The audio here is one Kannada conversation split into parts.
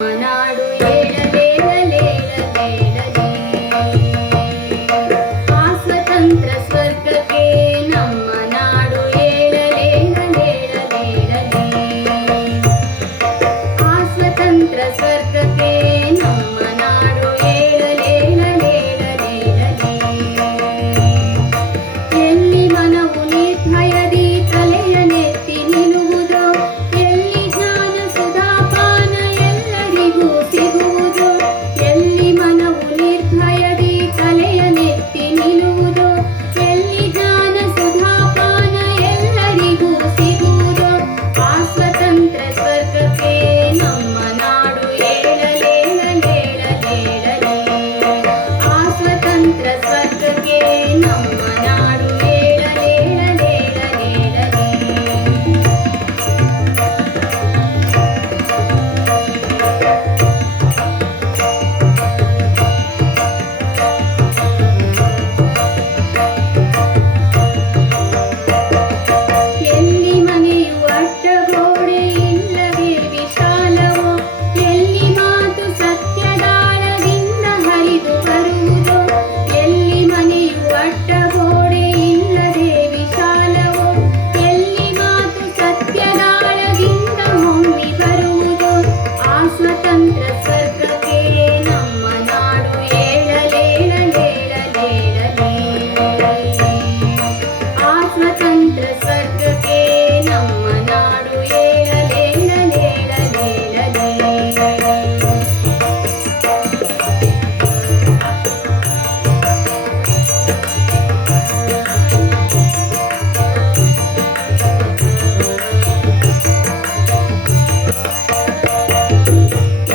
ನಾಡು ಏಳಲೇಳಲೇಳಲೇಳಲಿ ಆ ಸ್ವತಂತ್ರ ಸ್ವರ್ಗಕ್ಕೆ ನಮ್ಮ ನಾಡು ಏಳಲೇಳಲೇಳಲೇಳಲಿ ಆ ಸ್ವತಂತ್ರ ಸ್ವರ್ಗಕ್ಕೆ ನಮ್ಮ ನಾಡು ಏಳಲೇಳಲೇಳಲೇಳಲಿ ಎಲ್ಲಿ ಮನವು ನಿರ್ಭಯದಿ ತಲೆಯನೆತ್ತಿ ನಿಲ್ಲುವುದೋ ಎಲ್ಲಿ ಜ್ಞಾನ ಸುಧಾಪಾನ ಎಲ್ಲರಿಗೂ ಸಿಗುವುದೋ ಎಲ್ಲಿ ಮನವು ನಿರ್ಭಯದಿ ತಲೆಯನೆತ್ತಿ ನಿಲ್ಲುವುದೋ ಎಲ್ಲಿ ಜ್ಞಾನ ಸುಧಾಪಾನ ಎಲ್ಲರಿಗೂ ಸಿಗುವುದೋ ಆ ಸ್ವತಂತ್ರ ಸ್ವರ್ಗಕ್ಕೆ ನಮ್ಮ ನಾಡು ಏಳಲೇಳಲೇಳಲೇಳಲಿ ಆ ಸ್ವತಂತ್ರ ಸ್ವರ್ಗಕ್ಕೆ ನಮ್ಮ ನಾಡು ಏಳಲೇಳಲೇಳಲೇಳಲಿ ಎಲ್ಲಿ ಮನೆಯು ಅಡ್ಡಗೋಡೆ ಇಲ್ಲವೇ ವಿಶಾಲವೋ ಎಲ್ಲಿ ಮಾತು ಸತ್ಯದಾಳದಿಂದ ಹರಿದು ಬರುವುದೋ ಎಲ್ಲಿ ಮನೆಯು ಅಡ್ಡಗೋಡೆ ಇಲ್ಲದೆ ವಿಶಾಲವೋ ಎಲ್ಲಿ ಮಾತು ಸತ್ಯದಾಳದಿಂದ ಹೊಮ್ಮಿ ಬರುವುದೋ ಆ ಸ್ವತಂತ್ರ ಸ್ವರ್ಗಕ್ಕೆ ನಮ್ಮ ನಾಡು ಏಳಲೇಳಲೇಳಲೇಳಲಿ ಆ ಸ್ವತಂತ್ರ ಸ್ವರ್ಗಕ್ಕೆ ನಮ್ಮ ನಾಡು ಏಳಲೇಳಲೇಳಲೇಳಲಿ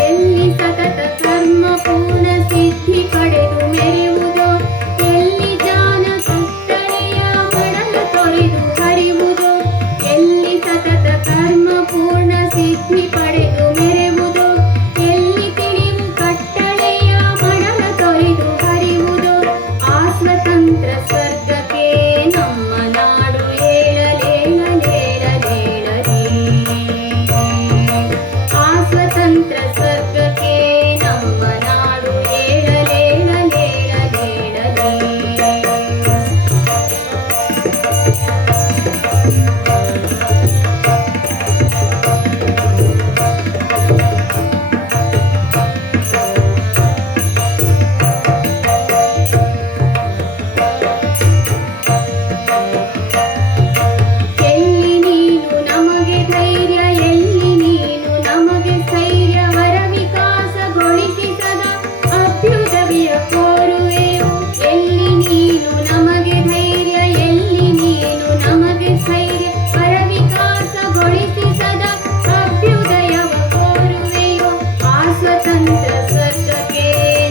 ಎಲ್ಲಿ ಸತತ ಕರ್ಮ ಪೂರ್ಣ ಸಿದ್ಧಿ ಪಡೆದು ಮೆರೆಯುವುದೋ ಎಲ್ಲಿ ಜ್ಞಾನ ಕತ್ತಲೆಯ ಮಡಲ ತೊರೆದು ಹರಿವುದೋ ಎಲ್ಲಿ ಸತತ ಕರ್ಮ ಪೂರ್ಣ ಸಿದ್ಧಿ ಪಡೆದು ಮೆರೆಯುವುದೋ ಎಲ್ಲಿ ತಿಳಿವು ಕಟ್ಟಳೆಯ ಮಡಲ ತೊರೆದು ಹರಿವುದೋ ಆ ಸ್ವತಂತ್ರ ಸ್ವರ್ಗಕ್ಕೆ ನಮ್ಮ ನಾಡು ಏಳಲೇಳಲೇಳಲೇಳಲಿ ಆ ಸ್ವತಂತ್ರ ಸ್ವರ್ಗಕ್ಕೆ ನಮ್ಮ ನಾಡು ಏಳಲೇಳಲೇಳಲೇಳಲಿ ಎಲ್ಲಿ ನೀನು ನಮಗೆ ಧೈರ್ಯ ಎಲ್ಲಿ ನೀನು ನಮಗೆ ಸ್ಥೈರ್ಯ ವರ ವಿಕಾಸಗೊಳಿಸಿ ಸದಾ ಅಭ್ಯುದಯ ಕೋರುವೆವು ಎಲ್ಲಿ ನೀನು ನಮಗೆ ಧೈರ್ಯ ಎಲ್ಲಿ ನೀನು ನಮಗೆ ಸ್ಥೈರ್ಯ ವರ ವಿಕಾಸಗೊಳಿಸಿ ಸದಾ ಅಭ್ಯುದಯವ ಕೋರುವೆಯೋ ಆ ಸ್ವತಂತ್ರ ಸ್ವರ್ಗಕ್ಕೆ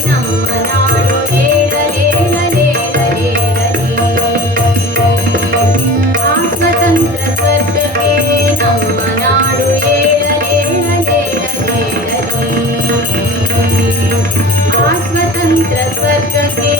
ನಮ್ಮ ನಾಡು ಏಳಲೇಳಲೇಳಲೇಳಲಿ ಆ ಸ್ವತಂತ್ರ ಸ್ವರ್ಗಕ್ಕೆ ನಮ್ಮ ನಾಡು ಏಳಲೇಳಲೇಳಲೇಳಲಿ ಆ ಸ್ವತಂತ್ರ ಸ್ವರ್ಗಕ್ಕೆ